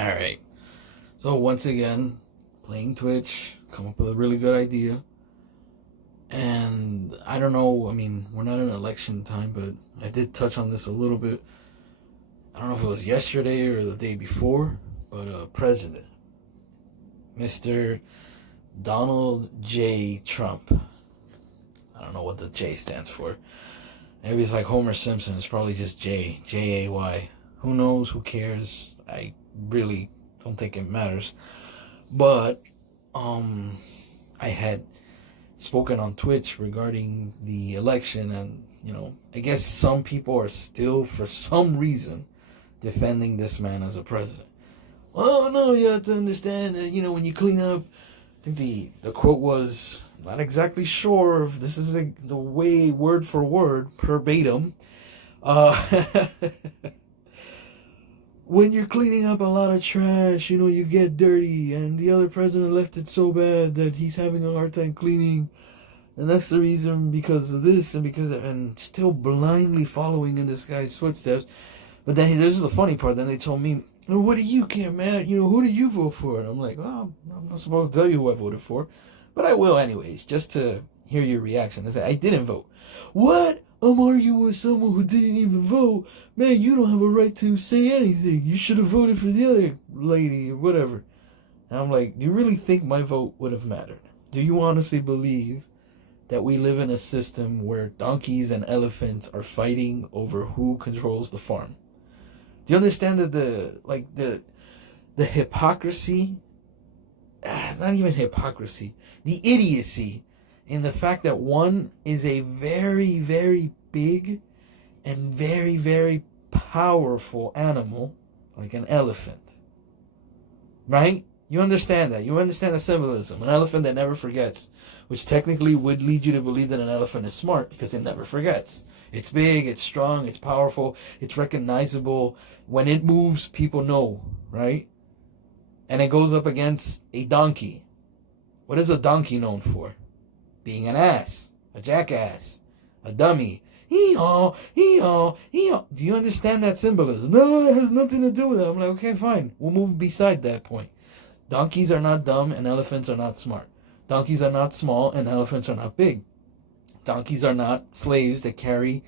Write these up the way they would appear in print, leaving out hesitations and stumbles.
Alright. So once again, playing Twitch, come up with a really good idea. And I don't know, I mean, we're not in election time, but I did touch on this a little bit. I don't know if it was yesterday or the day before, but President, Mr. Donald J. Trump. I don't know what the J stands for. Maybe it's like Homer Simpson. It's probably just J. J-A-Y. Who knows? Who cares? I really don't think it matters. But I had spoken on Twitch regarding the election, and I guess some people are still, for some reason, defending this man as a president. Oh no, you have to understand that when you clean up, I think the quote was, not exactly sure if this is the way word for word verbatim. When you're cleaning up a lot of trash, you get dirty, and the other president left it so bad that he's having a hard time cleaning, and that's the reason because of this and still blindly following in this guy's footsteps. But then this is the funny part. Then they told me, "What do you care, man? Who do you vote for?" And I'm like, "Well, I'm not supposed to tell you who I voted for, but I will anyways, just to hear your reaction." I said, "I didn't vote." "What? I'm arguing with someone who didn't even vote. Man, you don't have a right to say anything. You should have voted for the other lady or whatever." And I'm like, do you really think my vote would have mattered? Do you honestly believe that we live in a system where donkeys and elephants are fighting over who controls the farm? Do you understand that the hypocrisy, not even hypocrisy, the idiocy in the fact that one is a very, very big and very, very powerful animal, like an elephant, right? You understand that. You understand the symbolism. An elephant that never forgets, which technically would lead you to believe that an elephant is smart because it never forgets. It's big, it's strong, it's powerful, it's recognizable. When it moves, people know, right? And it goes up against a donkey. What is a donkey known for? Being an ass, a jackass, a dummy. Hee-haw, hee-haw, hee-haw. Do you understand that symbolism? No, it has nothing to do with it. I'm like, okay, fine. We'll move beside that point. Donkeys are not dumb and elephants are not smart. Donkeys are not small and elephants are not big. Donkeys are not slaves that carry,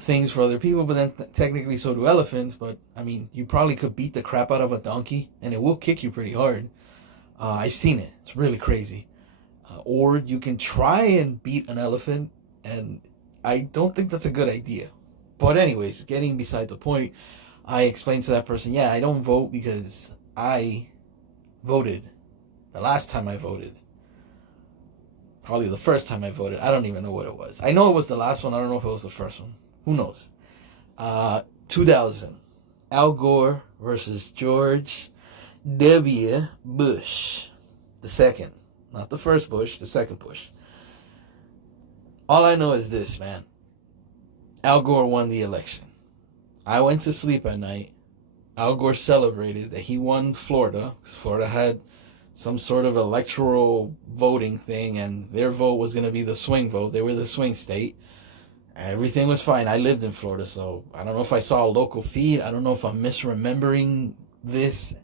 things for other people, but then technically so do elephants. But, I mean, you probably could beat the crap out of a donkey and it will kick you pretty hard. I've seen it. It's really crazy. Or you can try and beat an elephant, and I don't think that's a good idea. But anyways, getting beside the point, I explained to that person, yeah, I don't vote because I voted the last time I voted. Probably the first time I voted. I don't even know what it was. I know it was the last one. I don't know if it was the first one. Who knows? 2000. Al Gore versus George W. Bush. The second. Not the first Bush, the second Bush. All I know is this, man. Al Gore won the election. I went to sleep at night. Al Gore celebrated that he won Florida. Florida had some sort of electoral voting thing, and their vote was going to be the swing vote. They were the swing state. Everything was fine. I lived in Florida, so I don't know if I saw a local feed. I don't know if I'm misremembering this,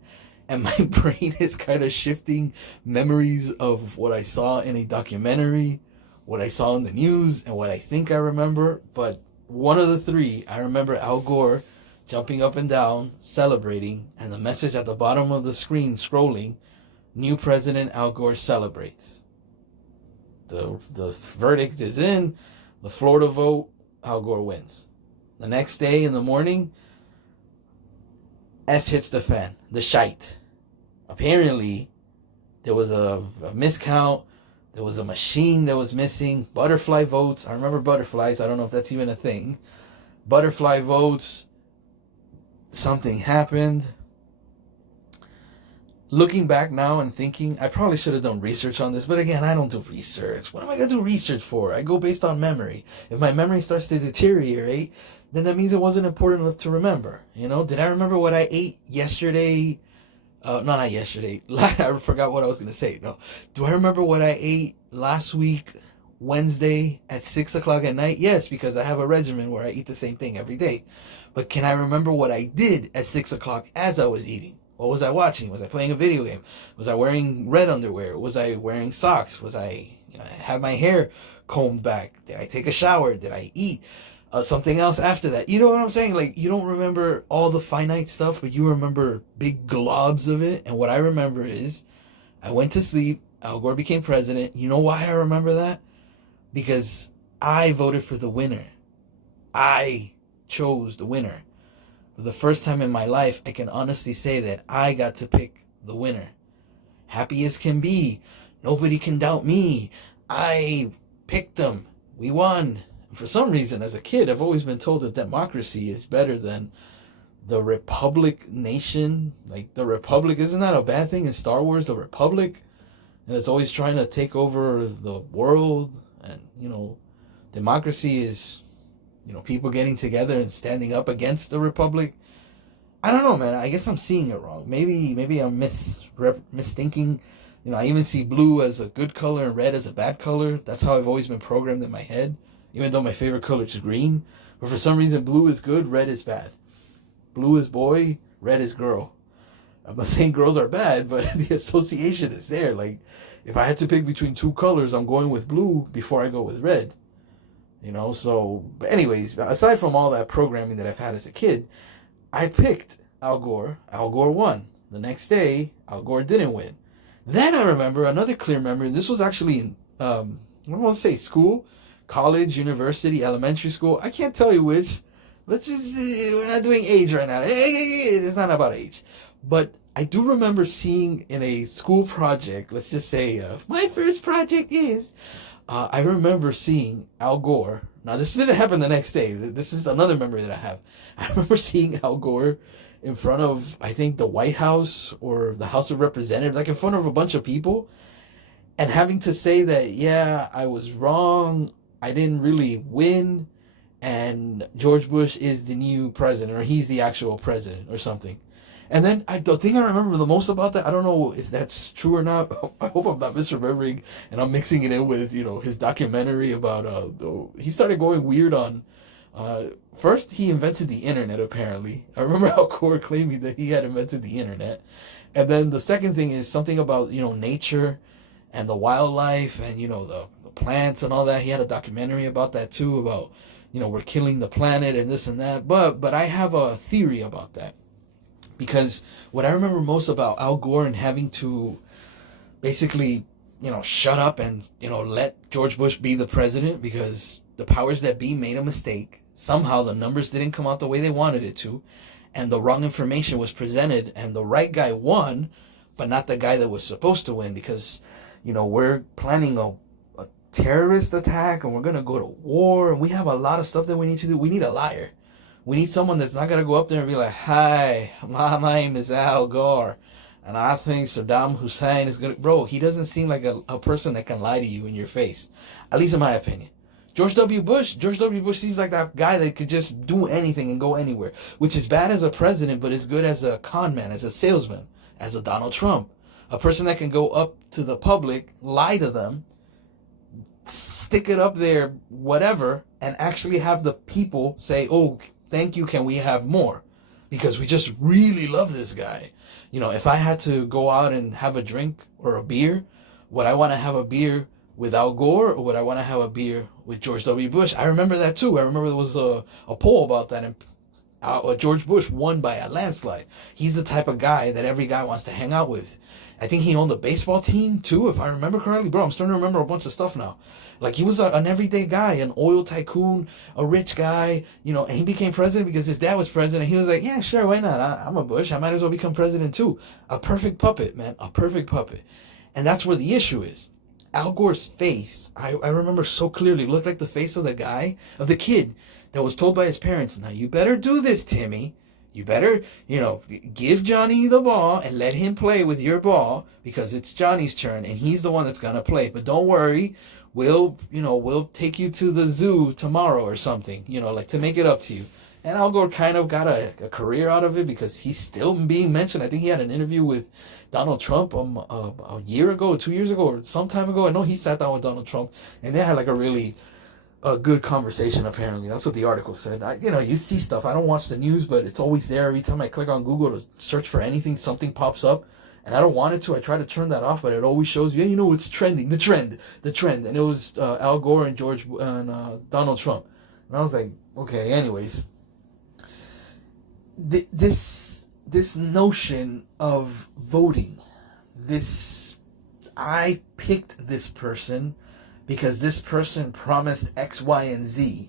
and my brain is kind of shifting memories of what I saw in a documentary, what I saw in the news, and what I think I remember. But one of the three, I remember Al Gore jumping up and down, celebrating, and the message at the bottom of the screen scrolling, "New President Al Gore celebrates." The verdict is in. The Florida vote, Al Gore wins. The next day in the morning, S hits the fan. The shite. Apparently, there was a miscount. There was a machine that was missing. Butterfly votes. I remember butterflies. I don't know if that's even a thing. Butterfly votes. Something happened. Looking back now and thinking, I probably should have done research on this. But again, I don't do research. What am I going to do research for? I go based on memory. If my memory starts to deteriorate, then that means it wasn't important enough to remember. Did I remember what I ate yesterday? No, not yesterday. I forgot what I was going to say. No. Do I remember what I ate last week, Wednesday at 6 o'clock at night? Yes, because I have a regimen where I eat the same thing every day. But can I remember what I did at 6 o'clock as I was eating? What was I watching? Was I playing a video game? Was I wearing red underwear? Was I wearing socks? Was I, have my hair combed back? Did I take a shower? Did I eat something else after that? You know what I'm saying? Like, you don't remember all the finite stuff, but you remember big globs of it. And what I remember is I went to sleep. Al Gore became president. You know why I remember that? Because I voted for the winner. I chose the winner. For the first time in my life, I can honestly say that I got to pick the winner. Happy as can be. Nobody can doubt me. I picked them. We won. For some reason, as a kid, I've always been told that democracy is better than the Republic nation. Like, the Republic, isn't that a bad thing in Star Wars? The Republic? And it's always trying to take over the world. And, democracy is, people getting together and standing up against the Republic. I don't know, man. I guess I'm seeing it wrong. Maybe I'm misthinking. I even see blue as a good color and red as a bad color. That's how I've always been programmed in my head. Even though my favorite color is green. But for some reason, blue is good, red is bad. Blue is boy, red is girl. I'm not saying girls are bad, but the association is there. Like, if I had to pick between two colors, I'm going with blue before I go with red. But anyways, aside from all that programming that I've had as a kid, I picked Al Gore. Al Gore won. The next day, Al Gore didn't win. Then I remember another clear memory. This was actually in, I don't want to say school, college, university, elementary school. I can't tell you which. We're not doing age right now. It's not about age. But I do remember seeing in a school project, let's just say, my first project is, I remember seeing Al Gore. Now, this didn't happen the next day. This is another memory that I have. I remember seeing Al Gore in front of, I think, the White House or the House of Representatives, like in front of a bunch of people, and having to say that, yeah, I was wrong. I didn't really win. And George Bush is the new president, or he's the actual president or something. And then the thing I remember the most about that, I don't know if that's true or not. I hope I'm not misremembering and I'm mixing it in with, his documentary about, he started going weird on, first he invented the internet apparently. I remember how Gore claiming that he had invented the internet. And then the second thing is something about, nature and the wildlife and, the plants and all that. He had a documentary about that too, about, we're killing the planet and this and that. But I have a theory about that. Because what I remember most about Al Gore and having to basically, shut up and, let George Bush be the president because the powers that be made a mistake. Somehow the numbers didn't come out the way they wanted it to. And the wrong information was presented. And the right guy won, but not the guy that was supposed to win. Because, we're planning a terrorist attack and we're going to go to war. And we have a lot of stuff that we need to do. We need a liar. We need someone that's not going to go up there and be like, hi, my name is Al Gore, and I think Saddam Hussein is going to... Bro, he doesn't seem like a person that can lie to you in your face. At least in my opinion. George W. Bush seems like that guy that could just do anything and go anywhere. Which is bad as a president, but is good as a con man, as a salesman, as a Donald Trump. A person that can go up to the public, lie to them, stick it up there, whatever, and actually have the people say, oh, thank you, can we have more? Because we just really love this guy. If I had to go out and have a drink or a beer, would I want to have a beer with Al Gore or would I want to have a beer with George W. Bush? I remember that too. I remember there was a poll about that and George Bush won by a landslide. He's the type of guy that every guy wants to hang out with. I think he owned a baseball team too, if I remember correctly. Bro, I'm starting to remember a bunch of stuff now. Like, he was an everyday guy, an oil tycoon, a rich guy, and he became president because his dad was president. He was like, yeah, sure, why not? I'm a Bush. I might as well become president too. A perfect puppet, man. A perfect puppet. And that's where the issue is. Al Gore's face, I remember so clearly, looked like the face of the kid that was told by his parents, now you better do this, Timmy. You better, give Johnny the ball and let him play with your ball because it's Johnny's turn and he's the one that's going to play. But don't worry. We'll take you to the zoo tomorrow or something, like to make it up to you. And Al Gore kind of got a career out of it because he's still being mentioned. I think he had an interview with Donald Trump a year ago, 2 years ago, or some time ago. I know he sat down with Donald Trump and they had like a really a good conversation, apparently. That's what the article said. You see stuff. I don't watch the news, but it's always there. Every time I click on Google to search for anything, something pops up. And I don't want it to. I try to turn that off, but it always shows, it's trending. The trend. And it was Al Gore and Donald Trump. And I was like, okay, anyways. This notion of voting, I picked this person because this person promised X, Y, and Z.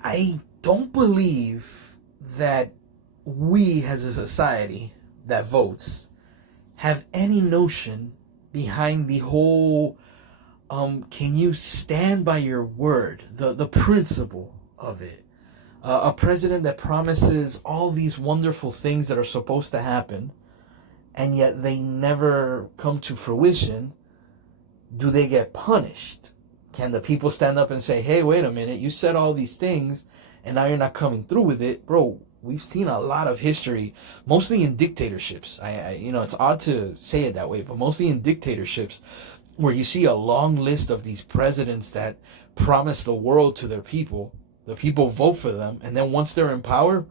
I don't believe that we as a society that votes have any notion behind the whole can you stand by your word, the principle of it. A president that promises all these wonderful things that are supposed to happen, and yet they never come to fruition. Do they get punished? Can the people stand up and say, hey, wait a minute, you said all these things, and now you're not coming through with it? Bro, we've seen a lot of history, mostly in dictatorships. It's odd to say it that way, but mostly in dictatorships, where you see a long list of these presidents that promise the world to their people. The people vote for them, and then once they're in power,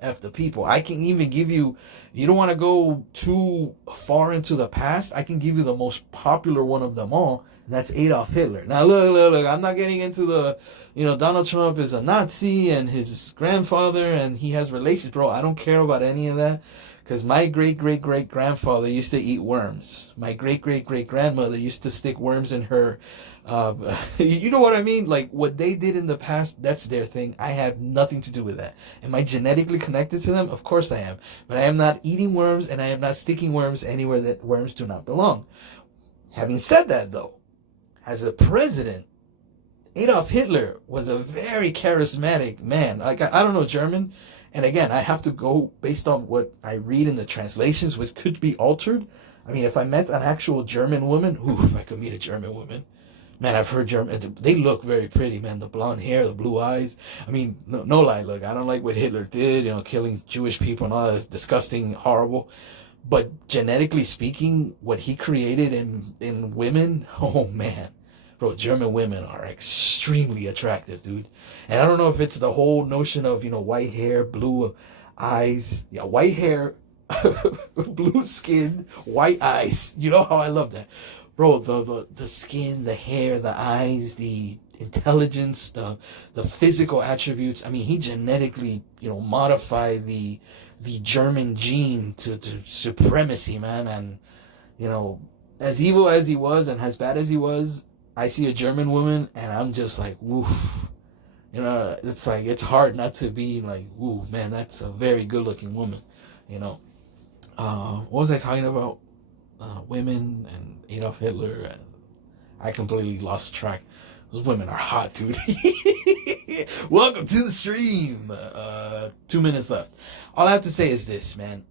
F the people. I can even give you don't want to go too far into the past, I can give you the most popular one of them all, and that's Adolf Hitler. Now, look, I'm not getting into the, Donald Trump is a Nazi, and his grandfather, and he has relations. Bro, I don't care about any of that, because my great-great-great-grandfather used to eat worms. My great-great-great-grandmother used to stick worms in her you know what I mean? Like, what they did in the past, that's their thing. I have nothing to do with that. Am I genetically connected to them? Of course I am. But I am not eating worms, and I am not sticking worms anywhere that worms do not belong. Having said that, though, as a president, Adolf Hitler was a very charismatic man. Like, I don't know German, and again, I have to go based on what I read in the translations, which could be altered. I mean, if I met an actual German woman, if I could meet a German woman. Man, I've heard German. They look very pretty, man. The blonde hair, the blue eyes. I mean, no lie. Look, I don't like what Hitler did, killing Jewish people and all that. It's disgusting, horrible. But genetically speaking, what he created in women, oh man. Bro, German women are extremely attractive, dude. And I don't know if it's the whole notion of, white hair, blue eyes. Yeah, white hair, blue skin, white eyes. You know how I love that. Bro, the skin, the hair, the eyes, the intelligence, the physical attributes. I mean, he genetically, modified the German gene to supremacy, man. And, as evil as he was and as bad as he was, I see a German woman and I'm just like, woof. It's like, it's hard not to be like, woo, man, that's a very good looking woman, What was I talking about? Women and Adolf Hitler, and I completely lost track. Those women are hot, dude. Welcome to the stream. 2 minutes left. All I have to say is this, man.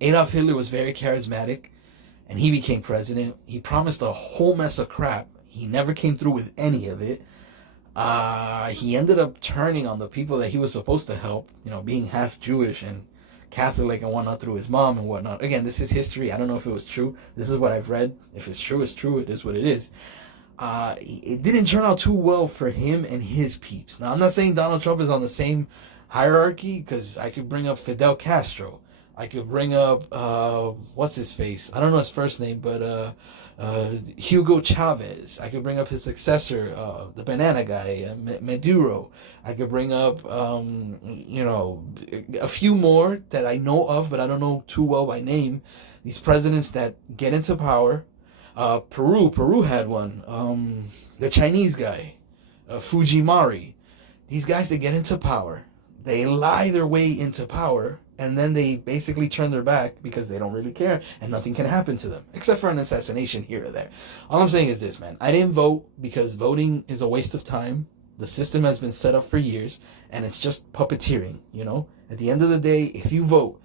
Adolf Hitler was very charismatic, and he became president. He promised a whole mess of crap. He never came through with any of it. He ended up turning on the people that he was supposed to help, being half Jewish and Catholic and whatnot through his mom and whatnot. Again, this is history. I don't know if it was true. This is what I've read. If it's true, it's true. It is what it is. It didn't turn out too well for him and his peeps. Now, I'm not saying Donald Trump is on the same hierarchy, because I could bring up Fidel Castro. I could bring up, what's his face? I don't know his first name, but Hugo Chavez. I could bring up his successor, the banana guy, Maduro. I could bring up, a few more that I know of, but I don't know too well by name. These presidents that get into power. Peru had one. The Chinese guy, Fujimori. These guys that get into power, they lie their way into power, and then they basically turn their back because they don't really care, and nothing can happen to them, except for an assassination here or there. All I'm saying is this, man. I didn't vote because voting is a waste of time. The system has been set up for years, and it's just puppeteering, At the end of the day, if you vote,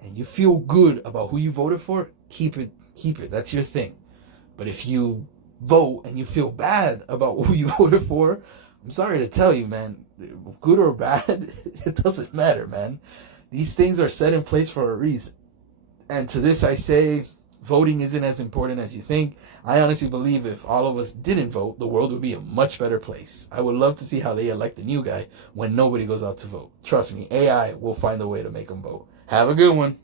and you feel good about who you voted for, keep it. That's your thing. But if you vote and you feel bad about who you voted for, I'm sorry to tell you, man, good or bad, it doesn't matter, man. These things are set in place for a reason. And to this I say, voting isn't as important as you think. I honestly believe if all of us didn't vote, the world would be a much better place. I would love to see how they elect a new guy when nobody goes out to vote. Trust me, AI will find a way to make them vote. Have a good one.